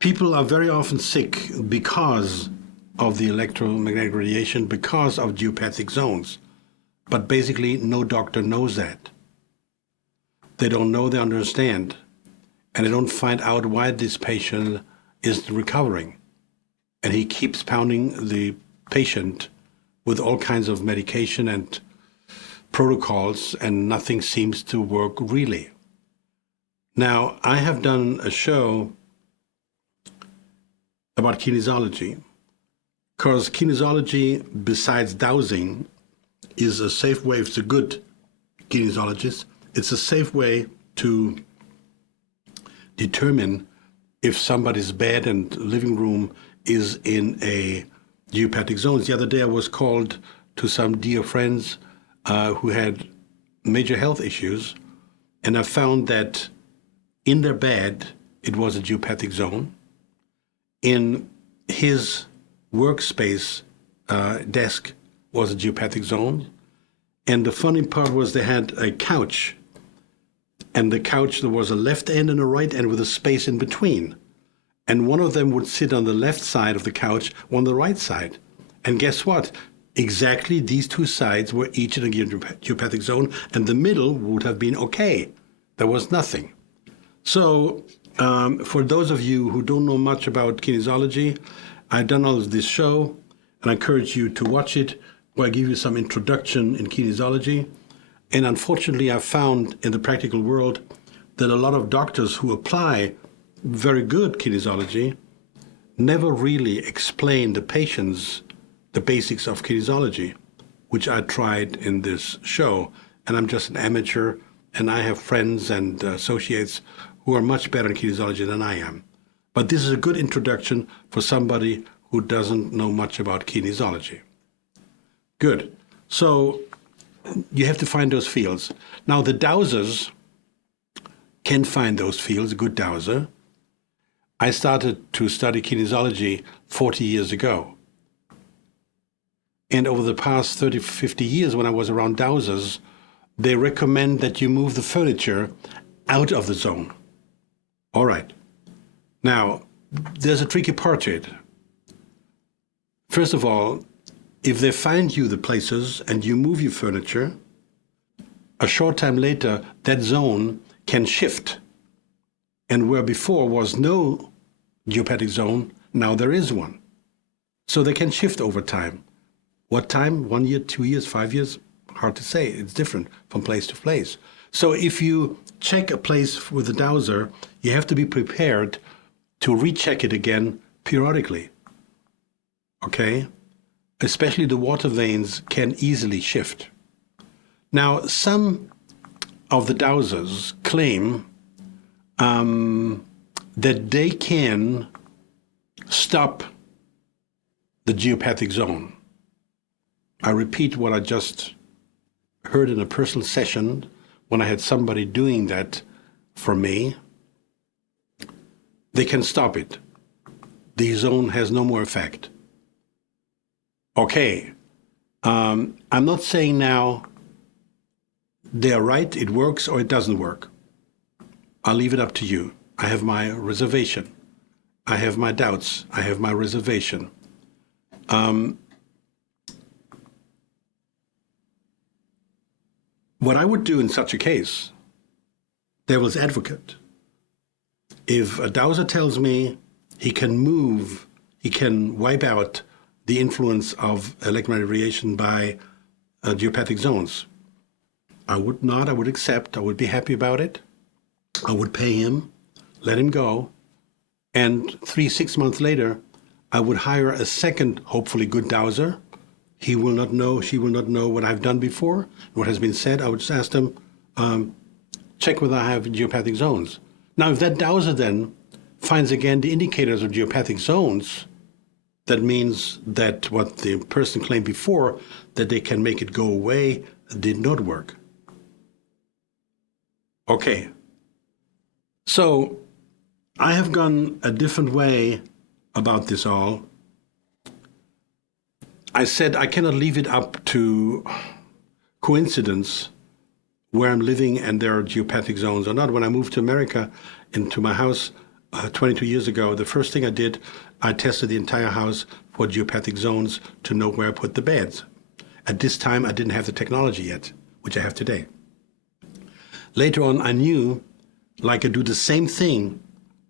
People are very often sick because of the electromagnetic radiation, because of geopathic zones. But basically, no doctor knows that. They don't know, they understand, and they don't find out why this patient isn't recovering. And he keeps pounding the patient with all kinds of medication and protocols, and nothing seems to work really. Now, I have done a show about kinesiology, because kinesiology, besides dowsing, is a safe way. It's a good kinesiologist. It's a safe way to determine if somebody's bed and living room is in a geopathic zone. The other day I was called to some dear friends who had major health issues, and I found that in their bed it was a geopathic zone. In his workspace desk was a geopathic zone. And the funny part was they had a couch, and the couch, there was a left end and a right end with a space in between. And one of them would sit on the left side of the couch, one on the right side. And guess what? Exactly these two sides were each in a geopathic zone, and the middle would have been okay. There was nothing. So for those of you who don't know much about kinesiology, I've done all of this show, and I encourage you to watch it, where I give you some introduction in kinesiology. And unfortunately, I've found in the practical world that a lot of doctors who apply very good kinesiology never really explain the patients the basics of kinesiology, which I tried in this show. And I'm just an amateur, and I have friends and associates who are much better in kinesiology than I am. But this is a good introduction for somebody who doesn't know much about kinesiology. Good. So you have to find those fields. Now, the dowsers can find those fields, a good dowser. I started to study kinesiology 40 years ago. And over the past 30, 50 years, when I was around dowsers, they recommend that you move the furniture out of the zone. All right. Now, there's a tricky part to it. First of all, if they find you the places and you move your furniture, a short time later, that zone can shift. And where before was no geopathic zone, now there is one. So they can shift over time. What time? 1 year, 2 years, 5 years? Hard to say. It's different from place to place. So if you check a place with a dowser, you have to be prepared to recheck it again periodically. Okay? Especially the water veins can easily shift. Now, some of the dowsers claim that they can stop the geopathic zone. I repeat what I just heard in a personal session when I had somebody doing that for me. They can stop it. The zone has no more effect. Okay, I'm not saying now they're right, it works, or it doesn't work. I'll leave it up to you. I have my reservation. I have my doubts. I have my reservation. What I would do in such a case, devil's advocate, if a dowser tells me he can move, he can wipe out the influence of electromagnetic radiation by geopathic zones, I would accept, I would be happy about it. I would pay him, let him go, and 3-6 months later, I would hire a second, hopefully good dowser. He will not know, she will not know what I've done before, what has been said. I would just ask them, check whether I have geopathic zones. Now, if that dowser then finds again the indicators of geopathic zones, that means that what the person claimed before, that they can make it go away, did not work. Okay. So I have gone a different way about this all. I said I cannot leave it up to coincidence where I'm living and there are geopathic zones or not. When I moved to America, into my house, 22 years ago, the first thing I did, I tested the entire house for geopathic zones to know where I put the beds. At this time, I didn't have the technology yet, which I have today. Later on, I knew, like I do the same thing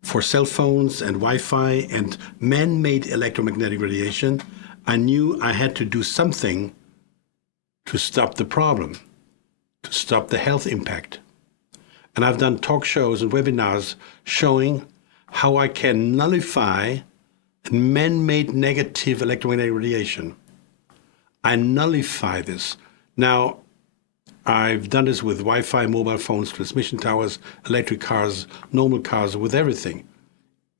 for cell phones and Wi-Fi and man-made electromagnetic radiation, I knew I had to do something to stop the problem, to stop the health impact. And I've done talk shows and webinars showing how I can nullify man-made negative electromagnetic radiation. I nullify this. Now, I've done this with Wi-Fi, mobile phones, transmission towers, electric cars, normal cars, with everything.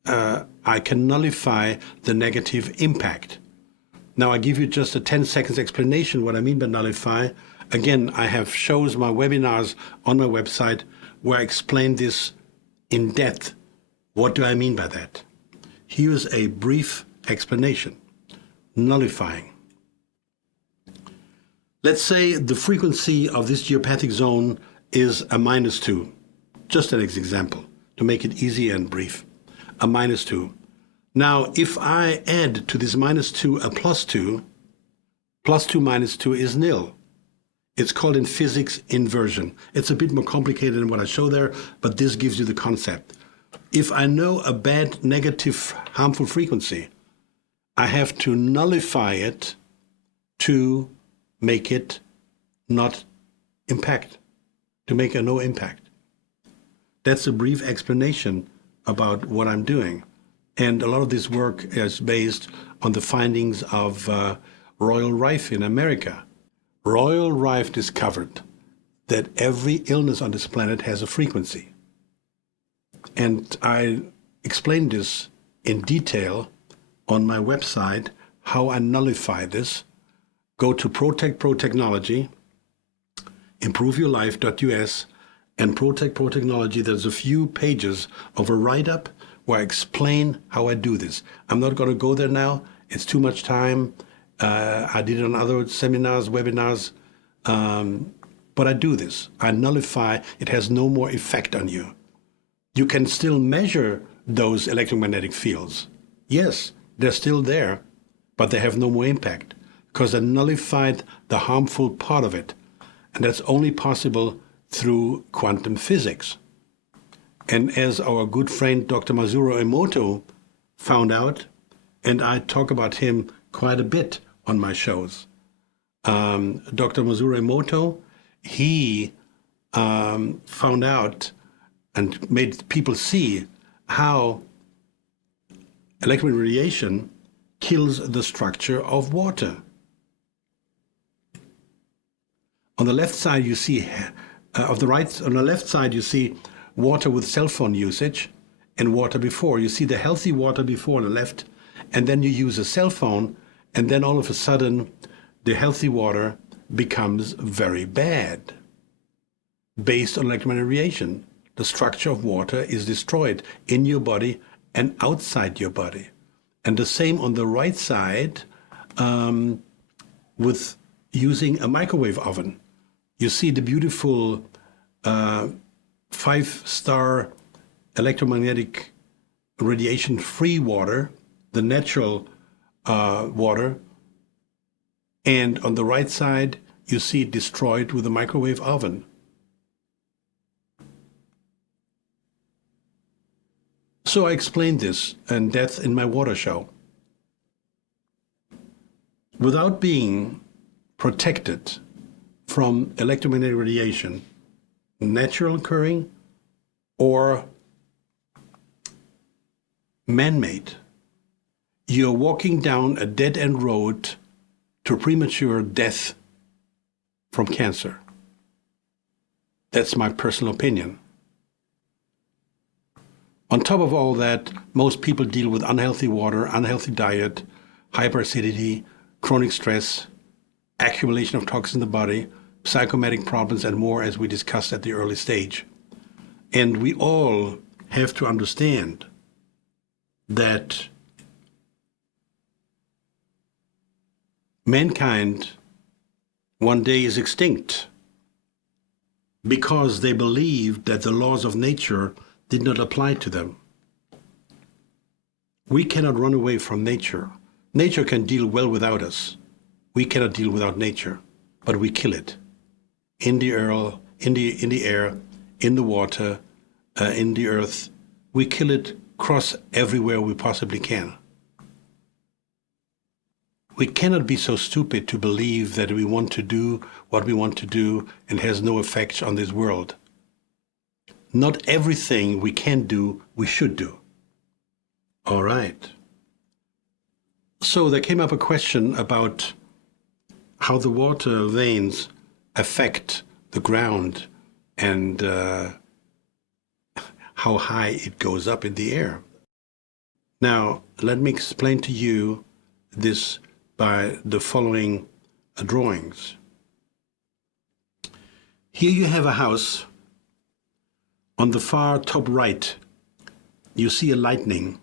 I can nullify the negative impact. Now, I give you just a 10 seconds explanation what I mean by nullify. Again, I have shows, my webinars on my website where I explain this in depth. What do I mean by that? Here's a brief explanation. Nullifying. Let's say the frequency of this geopathic zone is a -2. Just an example, to make it easy and brief. A -2. Now, if I add to this -2 a +2, +2 minus 2 is nil. It's called in physics inversion. It's a bit more complicated than what I show there, but this gives you the concept. If I know a bad, negative, harmful frequency, I have to nullify it to make it not impact, to make a no impact. That's a brief explanation about what I'm doing. And a lot of this work is based on the findings of Royal Rife in America. Royal Rife discovered that every illness on this planet has a frequency. And I explained this in detail on my website, how I nullify this. Go to Protect Pro Technology, improveyourlife.us, and Protect Pro Technology. There's a few pages of a write-up where I explain how I do this. I'm not going to go there now. It's too much time. I did it on other seminars, webinars, but I do this. I nullify. It has no more effect on you. You can still measure those electromagnetic fields. Yes, they're still there, but they have no more impact because I nullified the harmful part of it. And that's only possible through quantum physics. And as our good friend Dr. Masaru Emoto found out, and I talk about him quite a bit on my shows, Dr. Masaru Emoto, he found out and made people see how electromagnetic radiation kills the structure of water. On the left side, you see, on the left side, you see water with cell phone usage and water before. You see the healthy water before on the left, and then you use a cell phone, and then all of a sudden, the healthy water becomes very bad. Based on electromagnetic radiation, the structure of water is destroyed in your body and outside your body. And the same on the right side with using a microwave oven. You see the beautiful 5-star electromagnetic radiation-free water, the natural water, and on the right side, you see it destroyed with a microwave oven. So I explained this in depth in my water show. Without being protected from electromagnetic radiation, natural occurring or man-made, you're walking down a dead-end road to premature death from cancer. That's my personal opinion. On top of all that, most people deal with unhealthy water, unhealthy diet, hyperacidity, chronic stress, accumulation of toxins in the body, psychosomatic problems, and more, as we discussed at the early stage. And we all have to understand that mankind one day is extinct because they believed that the laws of nature did not apply to them. We cannot run away from nature. Nature can deal well without us. We cannot deal without nature, but we kill it. In the air, in the water, in the earth, we kill it across everywhere we possibly can. We cannot be so stupid to believe that we want to do what we want to do and has no effect on this world. Not everything we can do, we should do. All right. So there came up a question about how the water veins affect the ground and how high it goes up in the air. Now, let me explain to you this by the following drawings. Here you have a house. On the far top right, you see a lightning.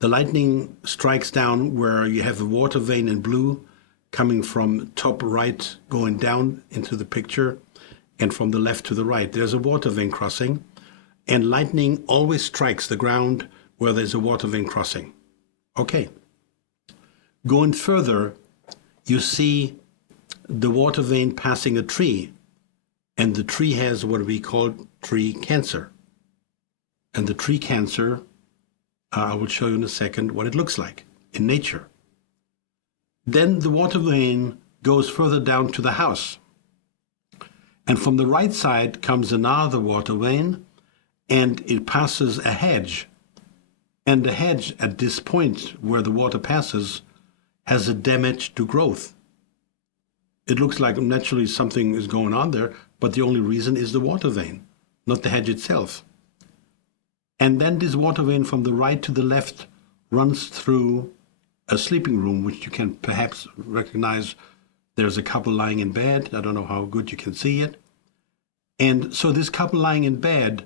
The lightning strikes down where you have the water vein in blue coming from top right going down into the picture and from the left to the right. There's a water vein crossing, and lightning always strikes the ground where there's a water vein crossing. Okay. Going further, you see the water vein passing a tree, and the tree has what we call tree cancer. And the tree cancer, I will show you in a second what it looks like in nature. Then the water vein goes further down to the house. And from the right side comes another water vein, and it passes a hedge. And the hedge at this point where the water passes has a damage to growth. It looks like naturally something is going on there, but the only reason is the water vein, not the hedge itself. And then this water vein from the right to the left runs through a sleeping room, which you can perhaps recognize. There's a couple lying in bed. I don't know how good you can see it. And so this couple lying in bed,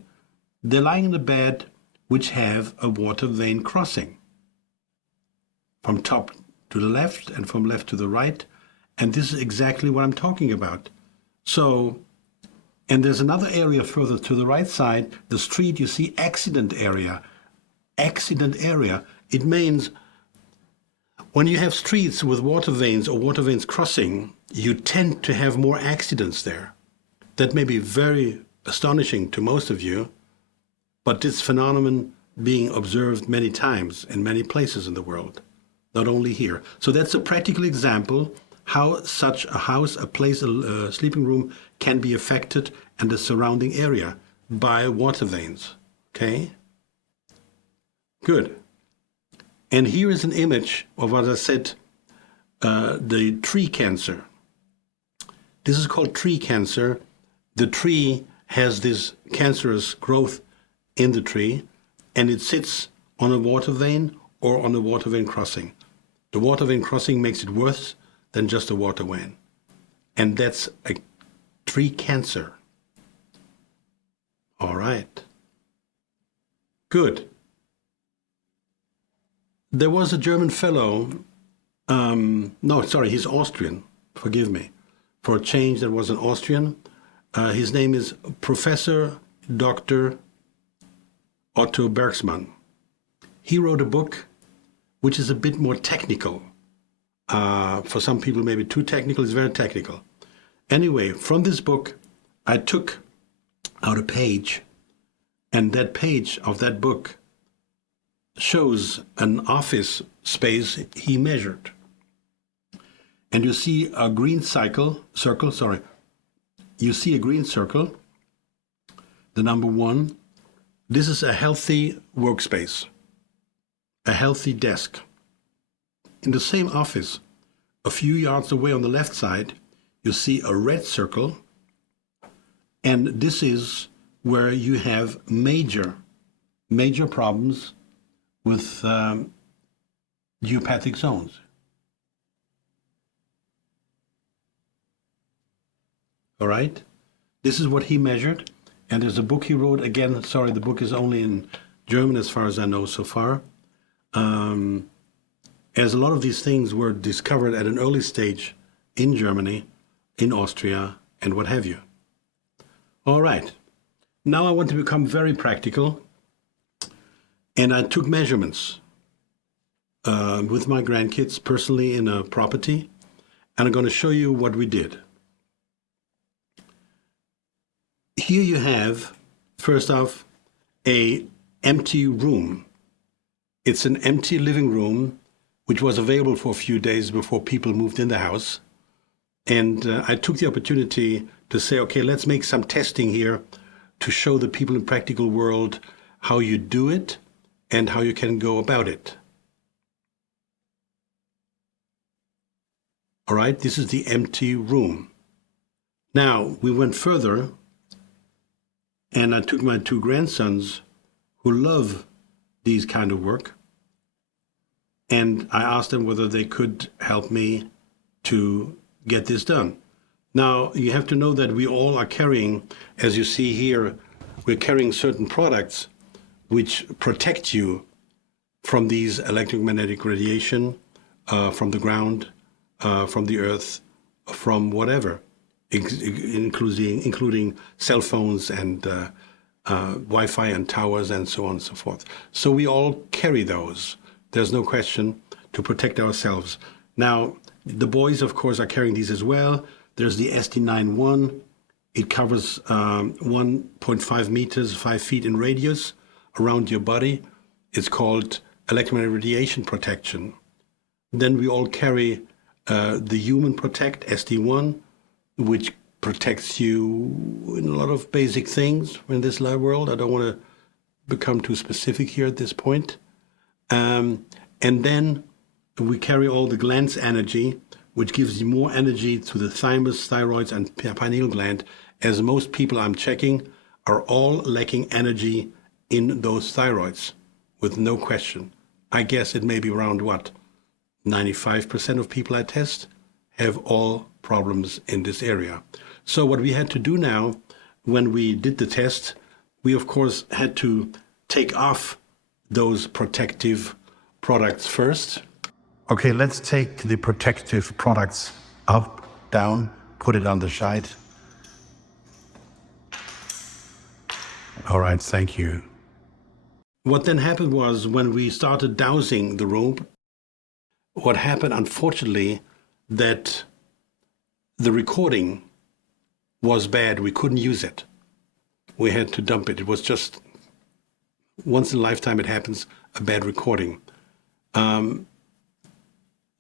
they're lying in a bed which have a water vein crossing from top to the left and from left to the right. And this is exactly what I'm talking about. So, and there's another area further to the right side, the street, you see accident area. Accident area. It means when you have streets with water veins or water veins crossing, you tend to have more accidents there. That may be very astonishing to most of you, but this phenomenon being observed many times in many places in the world, not only here. So that's a practical example how such a house, a place, a sleeping room can be affected and the surrounding area by water veins. Okay? Good. And here is an image of what I said, the tree cancer. This is called tree cancer. The tree has this cancerous growth in the tree, and it sits on a water vein or on a water vein crossing. The water vein crossing makes it worse than just a water vein. And that's a tree cancer. All right. Good. There was a German fellow, he's Austrian, forgive me. For a change, there was an Austrian. His name is Professor Dr. Otto Bergsmann. He wrote a book which is a bit more technical. For some people, maybe too technical. It's very technical. Anyway, from this book, I took out a page, and that page of that book shows an office space he measured. And you see a green circle. You see a green circle, the number 1. This is a healthy workspace, a healthy desk. In the same office, a few yards away on the left side, you see a red circle, and this is where you have major problems with geopathic zones. All right? This is what he measured, and there's a book he wrote. Again, sorry, the book is only in German as far as I know so far. As a lot of these things were discovered at an early stage in Germany, in Austria, and what have you. All right. Now I want to become very practical, and I took measurements. with my grandkids personally in a property, and I'm going to show you what we did. Here you have, first off, a empty room. It's an empty living room, which was available for a few days before people moved in the house. And I took the opportunity to say, okay, let's make some testing here to show the people in the practical world how you do it and how you can go about it. All right, this is the empty room. Now, we went further, and I took my two grandsons who love these kind of work, and I asked them whether they could help me to get this done. Now, you have to know that we all are carrying, as you see here, we're carrying certain products which protect you from these electromagnetic radiation, from the ground, from the earth, from whatever, including cell phones and Wi-Fi and towers and so on and so forth. So we all carry those. There's no question, to protect ourselves. Now, the boys, of course, are carrying these as well. There's the SD91. It covers 1.5 meters, 5 feet in radius around your body. It's called electromagnetic radiation protection. Then we all carry the Human Protect SD1, which protects you in a lot of basic things in this live world. I don't want to become too specific here at this point. And then we carry all the glands energy, which gives you more energy to the thymus, thyroids, and pineal gland, as most people I'm checking are all lacking energy in those thyroids, with no question. I guess it may be around what? 95% of people I test have all problems in this area. So what we had to do now, when we did the test, we of course had to take off those protective products first. Okay, let's take the protective products up, down, put it on the side. All right, thank you. What then happened was, when we started dowsing the room, what happened, unfortunately, that the recording was bad. We couldn't use it. We had to dump it. It was just, once in a lifetime it happens, a bad recording.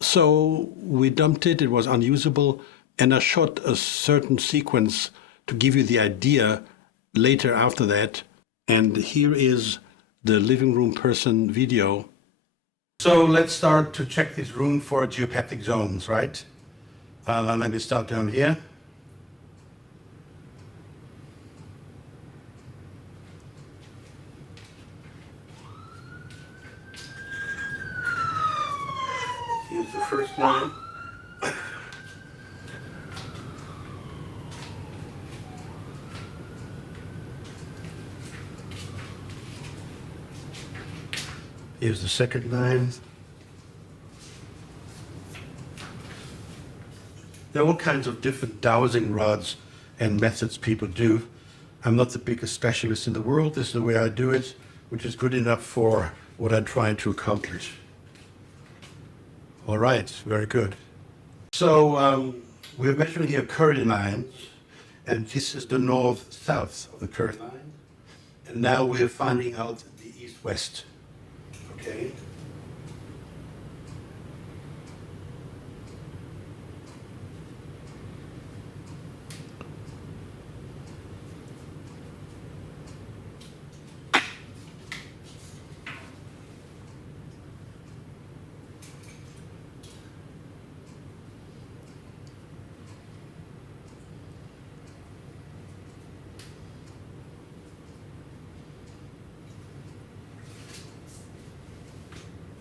So we dumped it. It was unusable. And I shot a certain sequence to give you the idea later after that. And here is the living room person video. So let's start to check this room for geopathic zones, right? Let me start down here. Here's the first one. Here's the second line. There are all kinds of different dowsing rods and methods people do. I'm not the biggest specialist in the world. This is the way I do it, which is good enough for what I'm trying to accomplish. All right, very good. So we're measuring here current lines, and this is the north-south of the current line. And now we're finding out the east-west. Okay.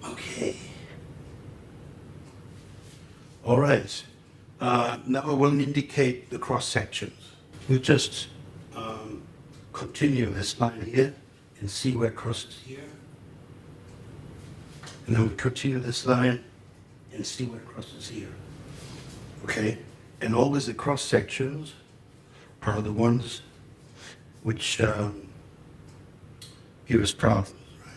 Okay. All right. Now I will indicate the cross sections. We just continue this line here and see where it crosses here. And then we continue this line and see where it crosses here. Okay. And always the cross sections are the ones which give us problems. Right.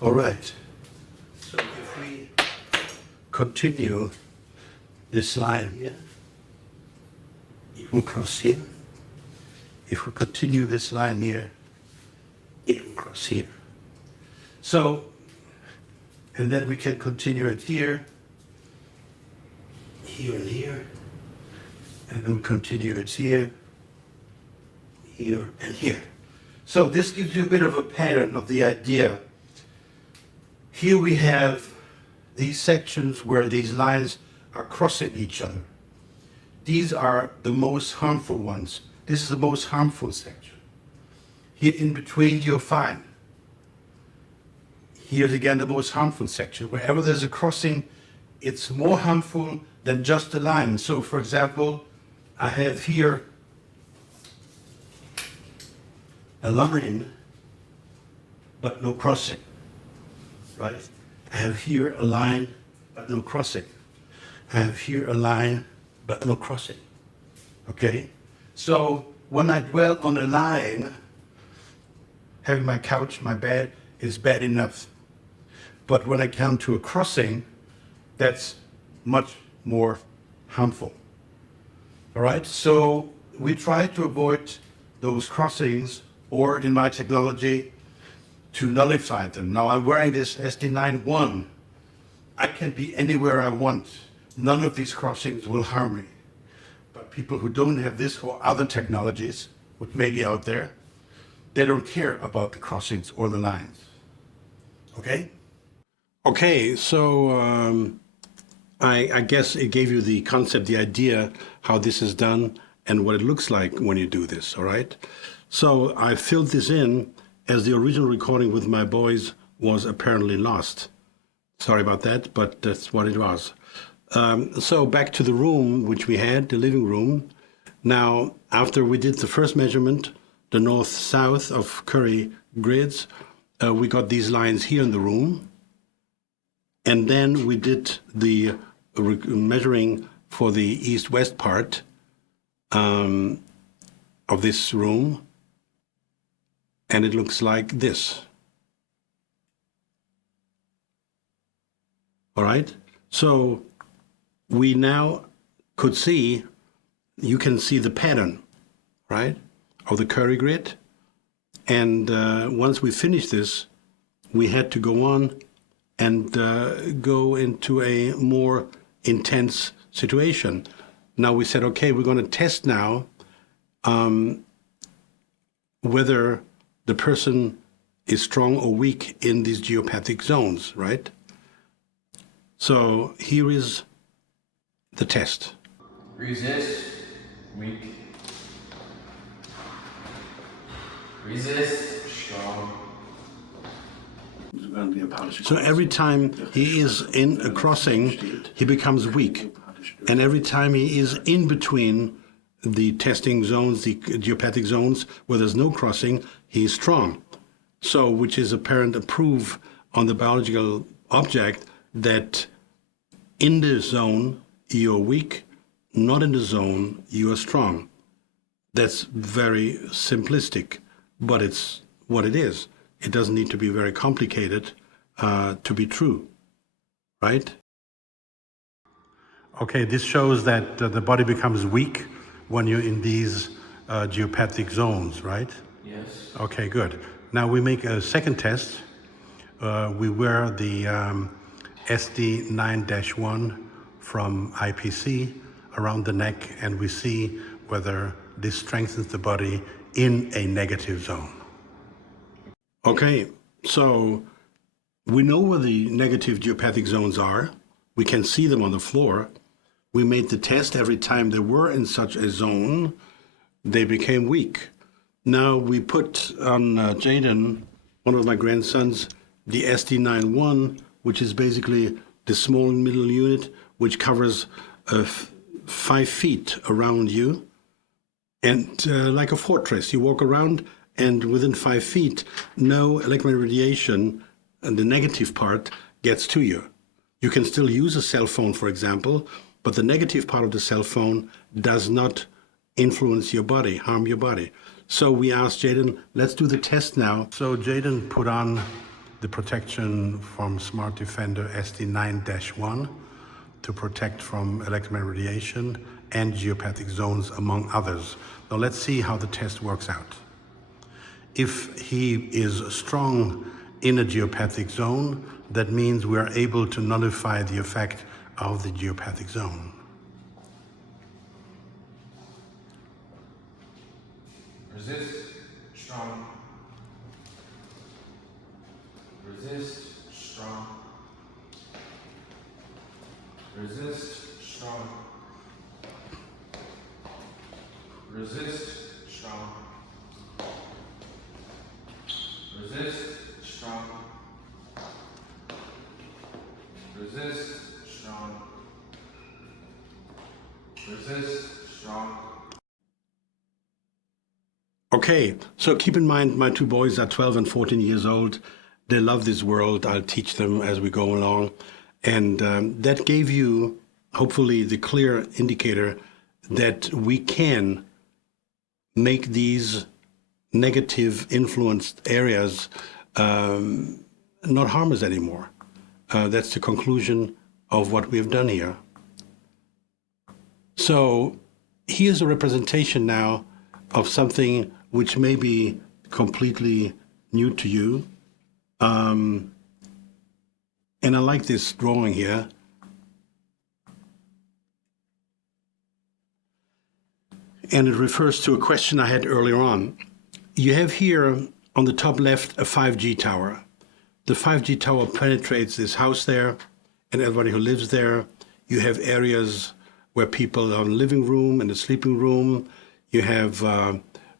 All right. So if we continue this line here, it will cross here. If we continue this line here, it will cross here. So, and then we can continue it here, here and here, and then continue it here, here and here. So this gives you a bit of a pattern of the idea. Here we have these sections where these lines are crossing each other. These are the most harmful ones. This is the most harmful section. Here in between, you're fine. Here's again the most harmful section. Wherever there's a crossing, it's more harmful than just a line. So, for example, I have here a line, but no crossing, right? I have here a line, but no crossing. I have here a line, but no crossing, okay? So when I dwell on a line, having my couch, my bed is bad enough. But when I come to a crossing, that's much more harmful. All right, so we try to avoid those crossings, or in my technology, to nullify them. Now I'm wearing this SD91. I can be anywhere I want. None of these crossings will harm me. But people who don't have this or other technologies, which may be out there, they don't care about the crossings or the lines. Okay? Okay, so I guess it gave you the concept, the idea, how this is done and what it looks like when you do this, all right? So I filled this in as the original recording with my boys was apparently lost. Sorry about that, but that's what it was. So back to the room which we had, the living room. Now, after we did the first measurement, the north-south of Curry grids, we got these lines here in the room. And then we did the measuring for the east-west part of this room. And it looks like this. All right? So we now could see, you can see the pattern, right, of the Curry grid. And once we finished this, we had to go on and go into a more intense situation. Now we said, okay, we're going to test now whether the person is strong or weak in these geopathic zones, right? So here is the test. Resist, weak. Resist, strong. So every time he is in a crossing, he becomes weak. And every time he is in between the testing zones, the geopathic zones, where there's no crossing, he's strong. So, which is apparent a proof on the biological object that in the zone you're weak, not in the zone you are strong. That's very simplistic, but it's what it is. It doesn't need to be very complicated to be true, right? Okay, this shows that the body becomes weak when you're in these geopathic zones, right? Yes. Okay, good. Now we make a second test. We wear the SD9-1 from IPC around the neck, and we see whether this strengthens the body in a negative zone. Okay, so we know where the negative geopathic zones are. We can see them on the floor. We made the test every time they were in such a zone, they became weak. Now we put on Jaden, one of my grandsons, the SD91, which is basically the small middle unit, which covers 5 feet around you. And like a fortress, you walk around and within 5 feet, no electromagnetic radiation, and the negative part, gets to you. You can still use a cell phone, for example, but the negative part of the cell phone does not influence your body, harm your body. So we asked Jaden, let's do the test now. So Jaden put on the protection from Smart Defender SD9-1 to protect from electromagnetic radiation and geopathic zones, among others. Now let's see how the test works out. If he is strong in a geopathic zone, that means we are able to nullify the effect of the geopathic zone. Resist, strong. Resist, strong. Resist, strong. Resist, strong. Resist, strong. Resist, strong. Resist, strong. Okay, so keep in mind my two boys are 12 and 14 years old. They love this world. I'll teach them as we go along. And that gave you, hopefully, the clear indicator that we can make these negative influenced areas not harm us anymore. That's the conclusion of what we have done here. So here's a representation now of something which may be completely new to you. And I like this drawing here. And it refers to a question I had earlier on. You have here on the top left a 5G tower. The 5G tower penetrates this house there and everybody who lives there. You have areas where people are in the living room and the sleeping room. You have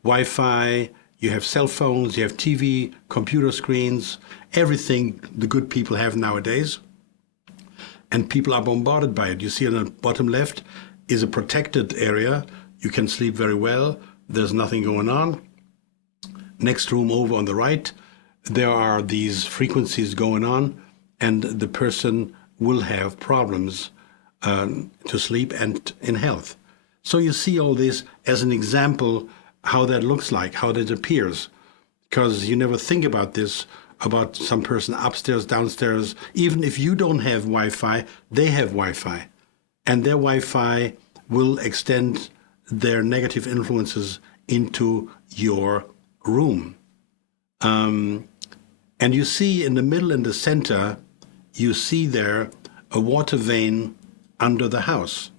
Wi-Fi, you have cell phones, you have TV, computer screens, everything the good people have nowadays. And people are bombarded by it. You see on the bottom left is a protected area. You can sleep very well. There's nothing going on. Next room over on the right, there are these frequencies going on, and the person will have problems to sleep and in health. So you see all this as an example how that looks like, how that appears, because you never think about this, about some person upstairs, downstairs. Even if you don't have Wi-Fi, they have Wi-Fi, and their Wi-Fi will extend their negative influences into your room. And you see in the middle and the center, you see there a water vein under the house.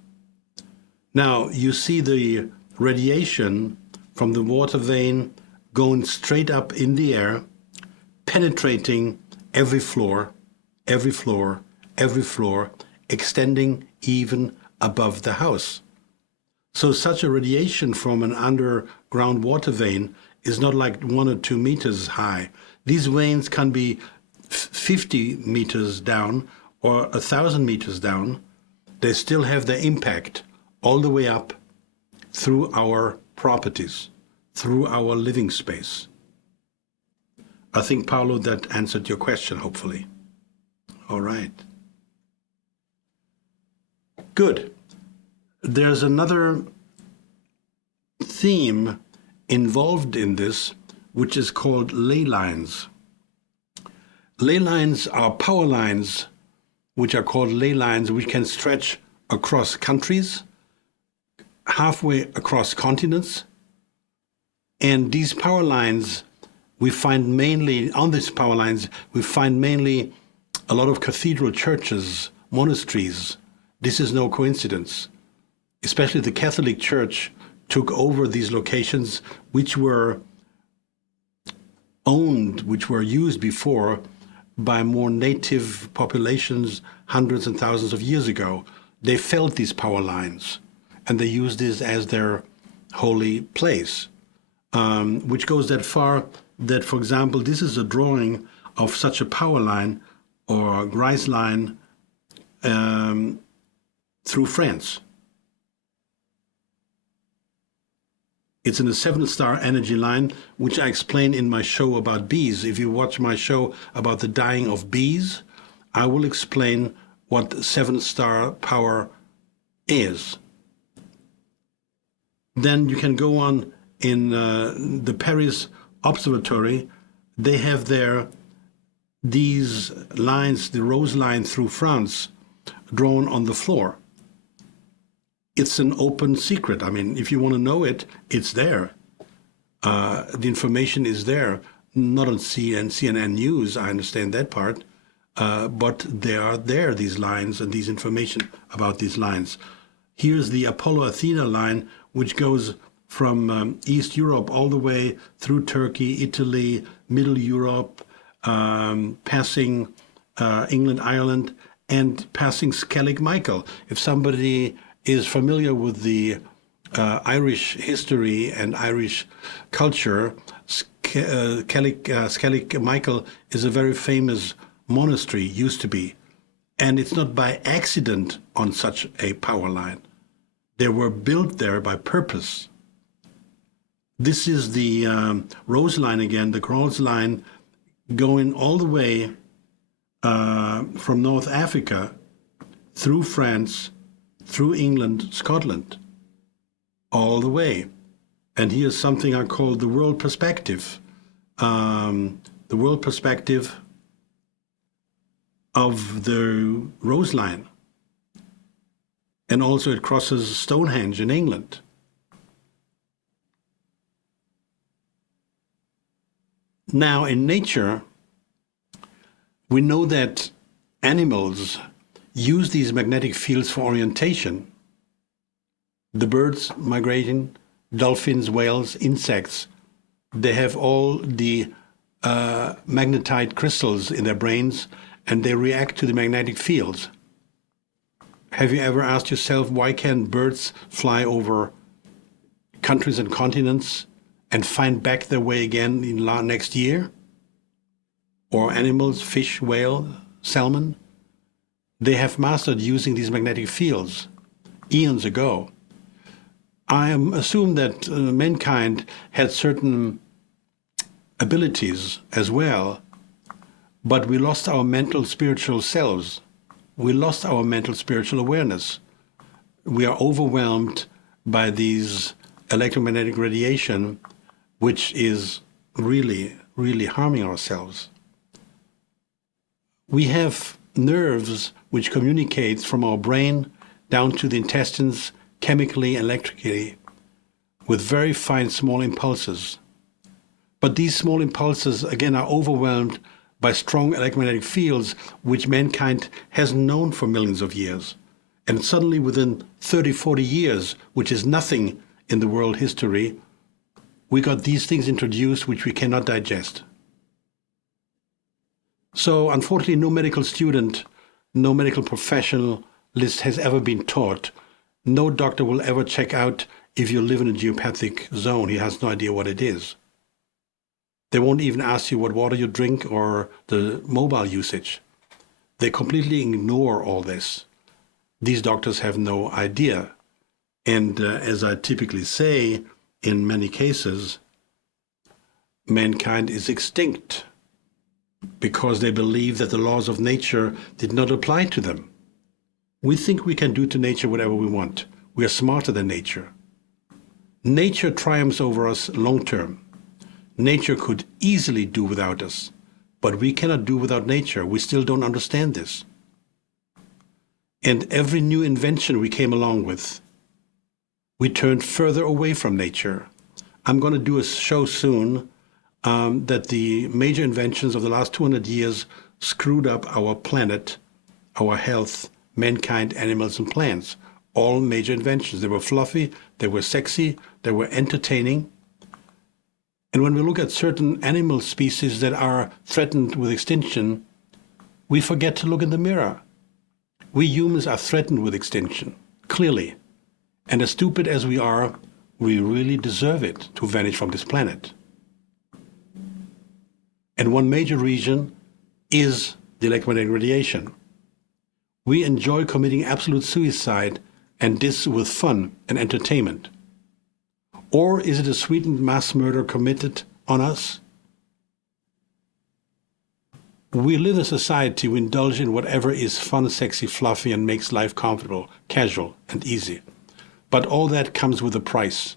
Now you see the radiation from the water vein going straight up in the air, penetrating every floor, every floor, every floor, extending even above the house. So such a radiation from an underground water vein is not like 1 or 2 meters high. These veins can be 50 meters down or 1,000 meters down. They still have their impact all the way up through our properties, through our living space. I think, Paolo, that answered your question, hopefully. All right. Good. There's another theme involved in this, which is called ley lines. Ley lines are power lines, which are called ley lines, which can stretch across countries, halfway across continents. And these power lines, we find mainly, on these power lines, we find mainly a lot of cathedral churches, monasteries. This is no coincidence. Especially the Catholic Church took over these locations which were owned, which were used before by more native populations hundreds and thousands of years ago. They felt these power lines and they used this as their holy place, which goes that far that, for example, this is a drawing of such a power line or rise line through France. It's in a 7-star energy line, which I explain in my show about bees. If you watch my show about the dying of bees, I will explain what 7-star power is. Then you can go on in the Paris Observatory. They have their these lines, the rose line through France, drawn on the floor. It's an open secret. I mean, if you want to know it, it's there. The information is there, not on CNN News, I understand that part, but they are there, these lines and these information about these lines. Here's the Apollo-Athena line, which goes from East Europe all the way through Turkey, Italy, Middle Europe, passing England, Ireland, and passing Skellig Michael. If somebody is familiar with the Irish history and Irish culture, Skellig Michael is a very famous monastery, used to be. And it's not by accident on such a power line. They were built there by purpose. This is the Rose line again, the Cross line, going all the way from North Africa through France, through England, Scotland, all the way. And here's something I call the world perspective. The world perspective of the Rose line. And also it crosses Stonehenge in England. Now, in nature, we know that animals use these magnetic fields for orientation. The birds migrating, dolphins, whales, insects, they have all the magnetite crystals in their brains, and they react to the magnetic fields. Have you ever asked yourself, why can birds fly over countries and continents and find back their way again in next year? Or animals, fish, whale, salmon? They have mastered using these magnetic fields eons ago. I assume that mankind had certain abilities as well, but we lost our mental, spiritual selves. We lost our mental, spiritual awareness. We are overwhelmed by these electromagnetic radiation, which is really, really harming ourselves. We have nerves which communicate from our brain down to the intestines, chemically, electrically, with very fine small impulses. But these small impulses, again, are overwhelmed by strong electromagnetic fields which mankind hasn't known for millions of years. And suddenly within 30, 40 years, which is nothing in the world history, we got these things introduced which we cannot digest. So unfortunately, no medical student, no medical professionalist has ever been taught. No doctor will ever check out if you live in a geopathic zone. He has no idea what it is. They won't even ask you what water you drink or the mobile usage. They completely ignore all this. These doctors have no idea. And as I typically say, in many cases, mankind is extinct because they believe that the laws of nature did not apply to them. We think we can do to nature whatever we want. We are smarter than nature. Nature triumphs over us long term. Nature could easily do without us, but we cannot do without nature. We still don't understand this. And every new invention we came along with, we turned further away from nature. I'm going to do a show soon that the major inventions of the last 200 years screwed up our planet, our health, mankind, animals, and plants. All major inventions. They were fluffy, they were sexy, they were entertaining. And when we look at certain animal species that are threatened with extinction, we forget to look in the mirror. We humans are threatened with extinction, clearly. And as stupid as we are, we really deserve it to vanish from this planet. And one major reason is the electromagnetic radiation. We enjoy committing absolute suicide, and this with fun and entertainment. Or is it a sweetened mass murder committed on us? We live in a society, we indulge in whatever is fun, sexy, fluffy, and makes life comfortable, casual, and easy. But all that comes with a price.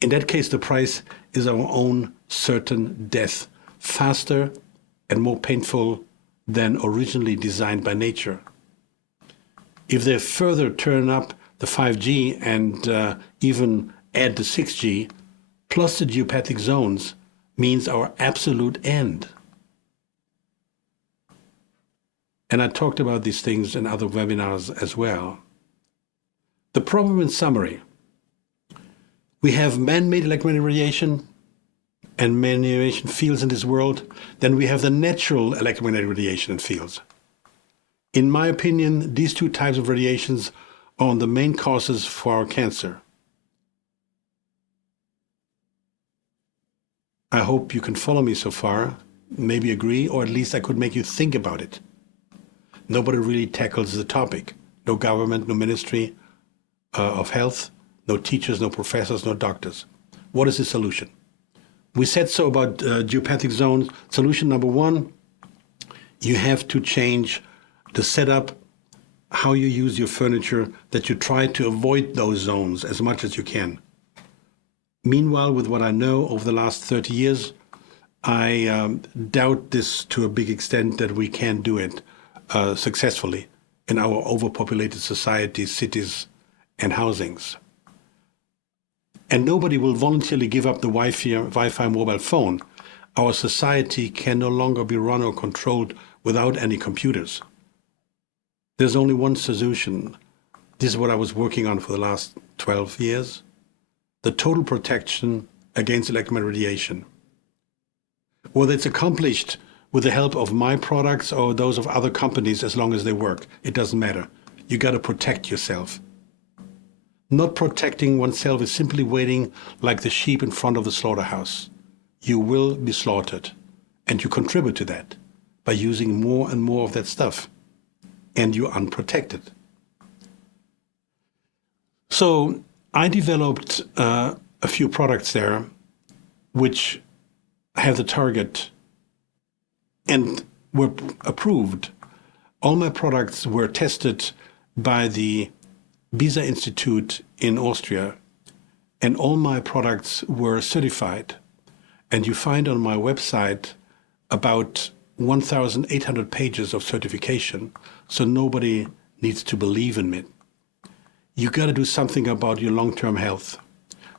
In that case, the price is our own certain death, faster and more painful than originally designed by nature. If they further turn up the 5G and even add the 6G, plus the geopathic zones, means our absolute end. And I talked about these things in other webinars as well. The problem in summary: we have man-made electromagnetic radiation and man-made radiation fields in this world. Then we have the natural electromagnetic radiation and fields. In my opinion, these two types of radiations are the main causes for our cancer. I hope you can follow me so far, maybe agree, or at least I could make you think about it. Nobody really tackles the topic. No government, no ministry of health, no teachers, no professors, no doctors. What is the solution? We said so about geopathic zones. Solution number one, you have to change the setup, how you use your furniture, that you try to avoid those zones as much as you can. Meanwhile, with what I know over the last 30 years, I doubt this to a big extent that we can do it successfully in our overpopulated societies, cities, and housings. And nobody will voluntarily give up the Wi-Fi mobile phone. Our society can no longer be run or controlled without any computers. There's only one solution. This is what I was working on for the last 12 years. The total protection against electromagnetic radiation. Whether it's accomplished with the help of my products or those of other companies, as long as they work, it doesn't matter. You got to protect yourself. Not protecting oneself is simply waiting like the sheep in front of the slaughterhouse. You will be slaughtered, and you contribute to that by using more and more of that stuff, and you're unprotected. So I developed a few products there which have the target and were approved. All my products were tested by the Pisa Institute in Austria, and all my products were certified. And you find on my website about 1,800 pages of certification, so nobody needs to believe in me. You got to do something about your long-term health.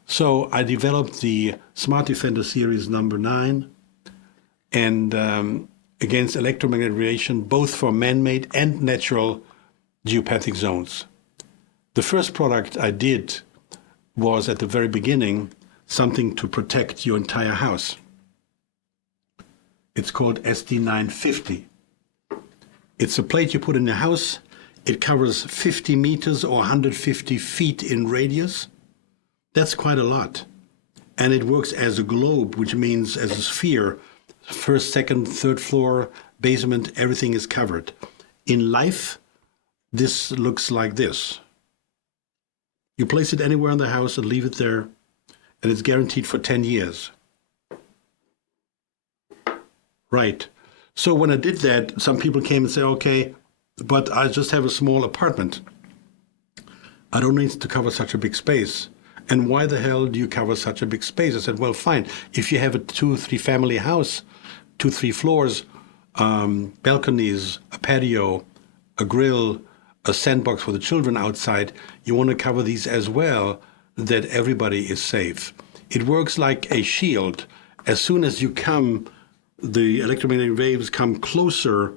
So I developed the Smart Defender Series number 9, and against electromagnetic radiation, both for man-made and natural geopathic zones. The first product I did was, at the very beginning, something to protect your entire house. It's called SD950. It's a plate you put in your house. It covers 50 meters or 150 feet in radius. That's quite a lot. And it works as a globe, which means as a sphere. First, second, third floor, basement, everything is covered. In life, this looks like this. You place it anywhere in the house and leave it there, and it's guaranteed for 10 years. Right. So when I did that, some people came and said, okay, but I just have a small apartment. I don't need to cover such a big space. And why the hell do you cover such a big space? I said, well, fine. If you have a 2-3 family house, 2-3 floors, balconies, a patio, a grill, a sandbox for the children outside, you want to cover these as well, that everybody is safe. It works like a shield. As soon as you come, the electromagnetic waves come closer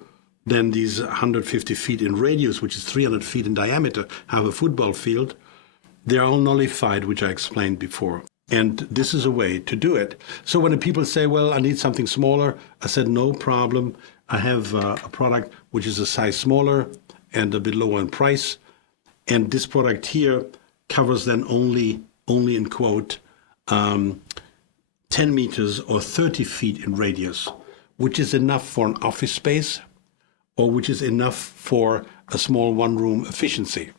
than these 150 feet in radius, which is 300 feet in diameter, have a football field. They're all nullified, which I explained before. And this is a way to do it. So when the people say, well, I need something smaller, I said, no problem. I have a product which is a size smaller and a bit lower in price. And this product here covers then only in quote, 10 meters or 30 feet in radius, which is enough for an office space, or which is enough for a small one-room efficiency.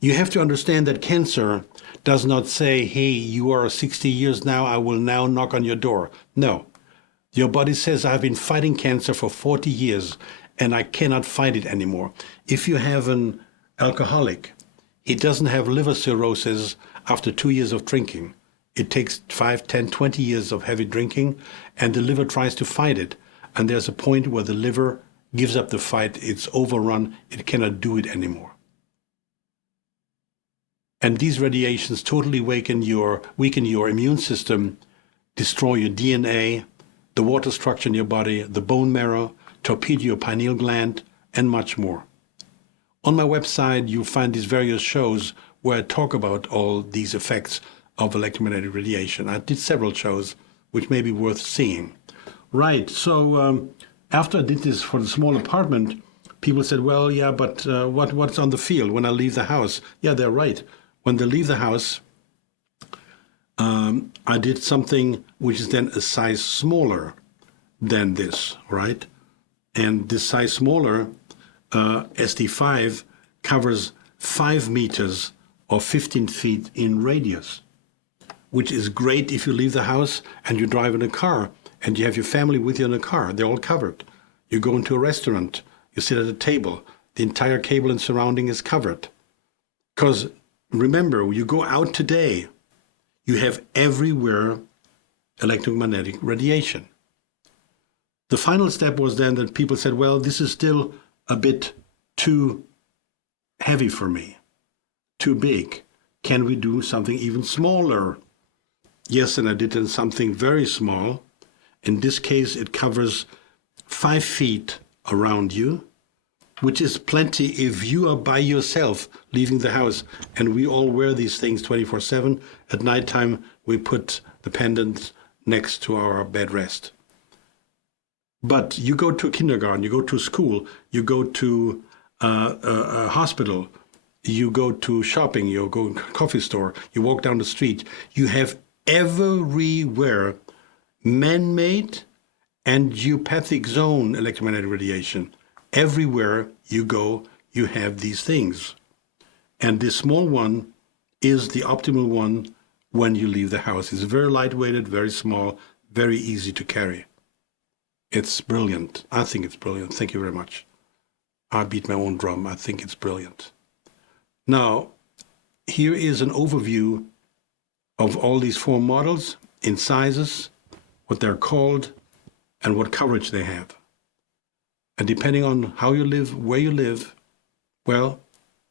You have to understand that cancer does not say, hey, you are 60 years now, I will now knock on your door. No. Your body says, I've been fighting cancer for 40 years and I cannot fight it anymore. If you have an alcoholic, he doesn't have liver cirrhosis after 2 years of drinking. It takes 5, 10, 20 years of heavy drinking, and the liver tries to fight it and there's a point where the liver gives up the fight, it's overrun, it cannot do it anymore. And these radiations totally weaken your immune system, destroy your DNA, the water structure in your body, the bone marrow, torpedo your pineal gland, and much more. On my website, you'll find these various shows where I talk about all these effects of electromagnetic radiation. I did several shows, which may be worth seeing. Right, so after I did this for the small apartment, people said, well, yeah, but what's on the field when I leave the house? Yeah, they're right. When they leave the house, I did something which is then a size smaller than this, right? And this size smaller, SD5, covers 5 meters or 15 feet in radius, which is great if you leave the house and you drive in a car and you have your family with you in a car. They're all covered. You go into a restaurant, you sit at a table, the entire cable and surrounding is covered. Because remember, you go out today, you have everywhere electromagnetic radiation. The final step was then that people said, well, this is still a bit too heavy for me, too big. Can we do something even smaller? Yes, and I did something very small. In this case, it covers 5 feet around you, which is plenty if you are by yourself leaving the house. And we all wear these things 24/7. At nighttime, we put the pendants next to our bed rest. But you go to kindergarten, you go to school, you go to a hospital, you go to shopping, you go to a coffee store, you walk down the street, you have everywhere man-made and geopathic zone electromagnetic radiation. Everywhere you go, you have these things. And this small one is the optimal one when you leave the house. It's very lightweighted, very small, very easy to carry. It's brilliant. I think it's brilliant. Thank you very much. I beat my own drum. I think it's brilliant. Now, here is an overview of all these 4 models in sizes, what they're called, and what coverage they have. And depending on how you live, where you live, well,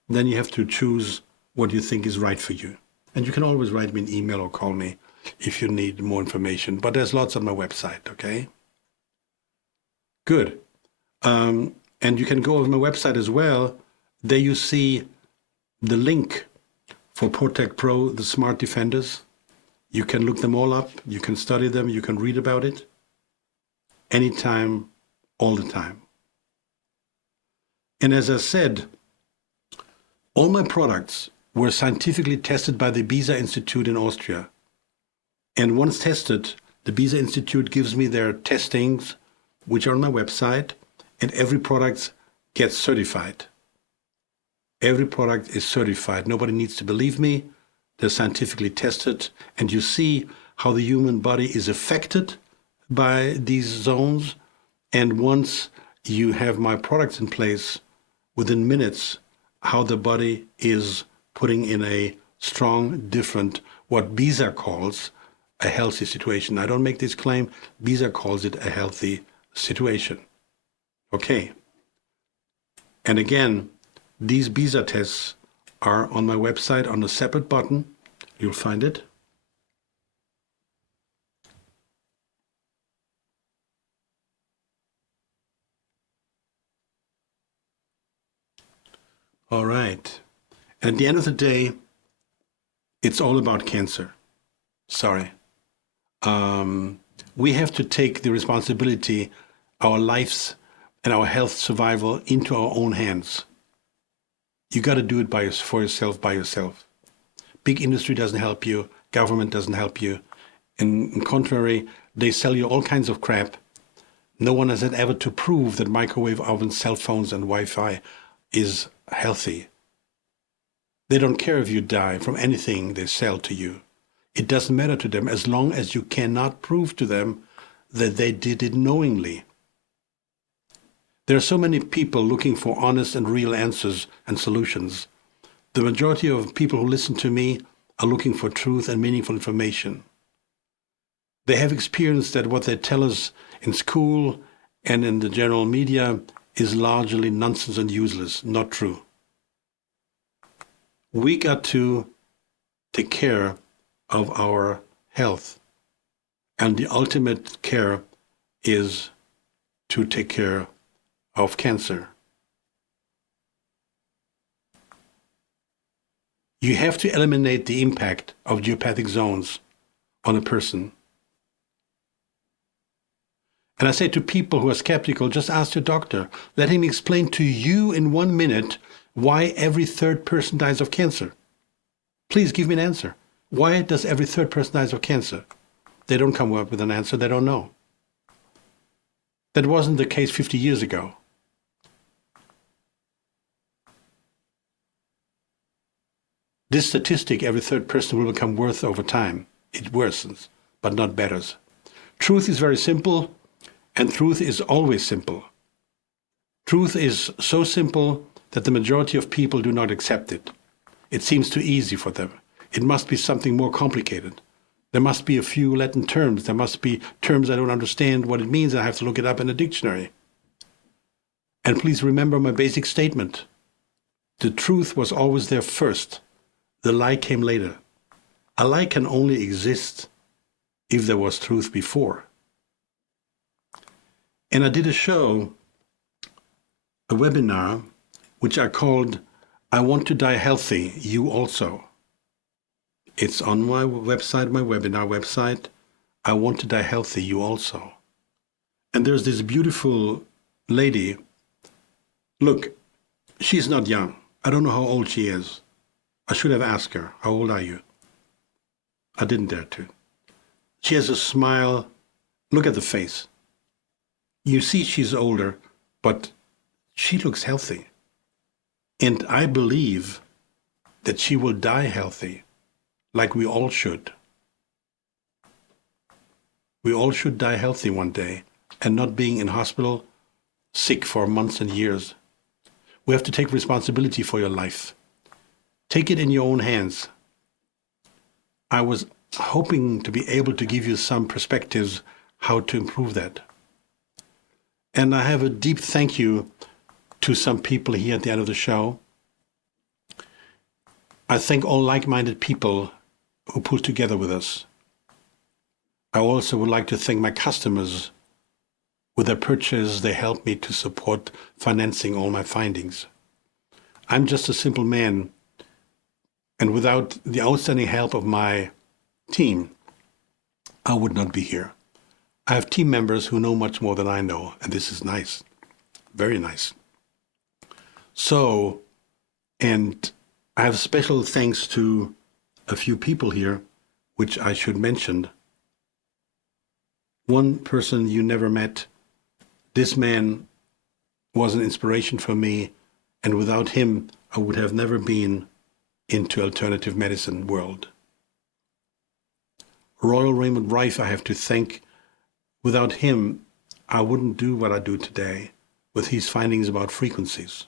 then you have to choose what you think is right for you. And you can always write me an email or call me if you need more information. But there's lots on my website, okay? Good. And you can go over my website as well. There you see the link for Protect Pro, the Smart Defenders. You can look them all up. You can study them. You can read about it. Anytime, all the time. And as I said, all my products were scientifically tested by the BISA Institute in Austria. And once tested, the BISA Institute gives me their testings, which are on my website, and every product gets certified. Every product is certified. Nobody needs to believe me. They're scientifically tested, and you see how the human body is affected by these zones. And once you have my products in place, within minutes, how the body is putting in a strong, different, what BISA calls a healthy situation. I don't make this claim. BISA calls it a healthy situation. Okay. And again, these BISA tests are on my website on a separate button. You'll find it. All right. And at the end of the day, it's all about cancer. Sorry. We have to take the responsibility, our lives and our health survival into our own hands. You got to do it for yourself, by yourself. Big industry doesn't help you. Government doesn't help you. In contrary, they sell you all kinds of crap. No one has ever to prove that microwave ovens, cell phones, and Wi-Fi is healthy. They don't care if you die from anything they sell to you. It doesn't matter to them as long as you cannot prove to them that they did it knowingly. There are so many people looking for honest and real answers and solutions. The majority of people who listen to me are looking for truth and meaningful information. They have experienced that what they tell us in school and in the general media is largely nonsense and useless, not true. We got to take care of our health, and the ultimate care is to take care of cancer. You have to eliminate the impact of geopathic zones on a person. And I say to people who are skeptical, just ask your doctor. Let him explain to you in 1 minute why every third person dies of cancer. Please give me an answer. Why does every third person dies of cancer? They don't come up with an answer. They don't know. That wasn't the case 50 years ago. This statistic, every third person will become worse over time. It worsens, but not betters. Truth is very simple, and truth is always simple. Truth is so simple that the majority of people do not accept it. It seems too easy for them. It must be something more complicated. There must be a few Latin terms. There must be terms I don't understand what it means, and I have to look it up in a dictionary. And please remember my basic statement. The truth was always there first. The lie came later. A lie can only exist if there was truth before. And I did a show, a webinar, which I called I Want to Die Healthy, You Also. It's on my website, my webinar website, I Want to Die Healthy, You Also. And there's this beautiful lady. Look, she's not young. I don't know how old she is. I should have asked her, how old are you? I didn't dare to. She has a smile. Look at the face. You see she's older, but she looks healthy. And I believe that she will die healthy, like we all should. We all should die healthy one day and not being in hospital, sick for months and years. We have to take responsibility for your life. Take it in your own hands. I was hoping to be able to give you some perspectives how to improve that. And I have a deep thank you to some people here at the end of the show. I thank all like-minded people who pulled together with us. I also would like to thank my customers. With their purchase, they helped me to support financing all my findings. I'm just a simple man, and without the outstanding help of my team, I would not be here. I have team members who know much more than I know, and this is nice, very nice. So, and I have special thanks to a few people here, which I should mention. One person you never met. This man was an inspiration for me, and without him, I would have never been into alternative medicine world. Royal Raymond Rife, I have to thank. Without him, I wouldn't do what I do today with his findings about frequencies.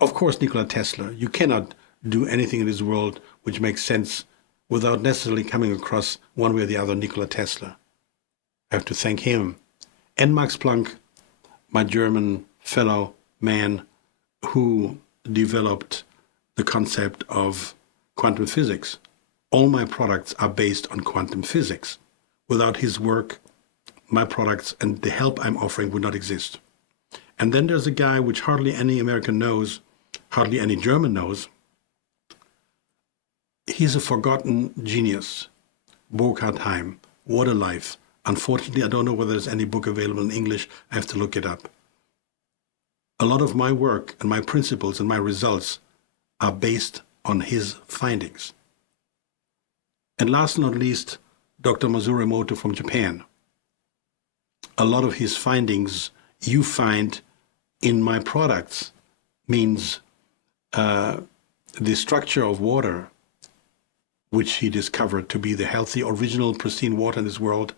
Of course, Nikola Tesla. You cannot do anything in this world which makes sense without necessarily coming across one way or the other Nikola Tesla. I have to thank him. And Max Planck, my German fellow man who developed the concept of quantum physics. All my products are based on quantum physics. Without his work, my products and the help I'm offering would not exist. And then there's a guy which hardly any American knows, hardly any German knows. He's a forgotten genius. Burkhard Heim, What a Life. Unfortunately, I don't know whether there's any book available in English. I have to look it up. A lot of my work and my principles and my results are based on his findings. And last but not least, Dr. Masuro Emoto from Japan. A lot of his findings you find in my products, means the structure of water, which he discovered to be the healthy, original, pristine water in this world.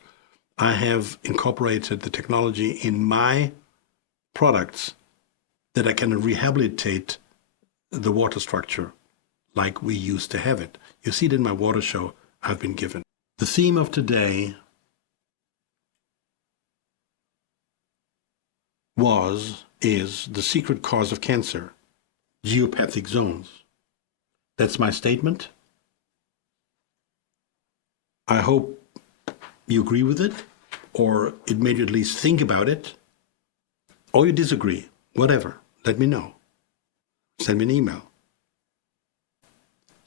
I have incorporated the technology in my products that I can rehabilitate the water structure like we used to have it. You see it in my water show I've been given. The theme of today is the secret cause of cancer, geopathic zones. That's my statement. I hope you agree with it, or it made you at least think about it, or you disagree, whatever. Let me know. Send me an email.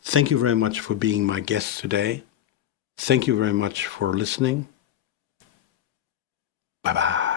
Thank you very much for being my guest today. Thank you very much for listening. Bye-bye.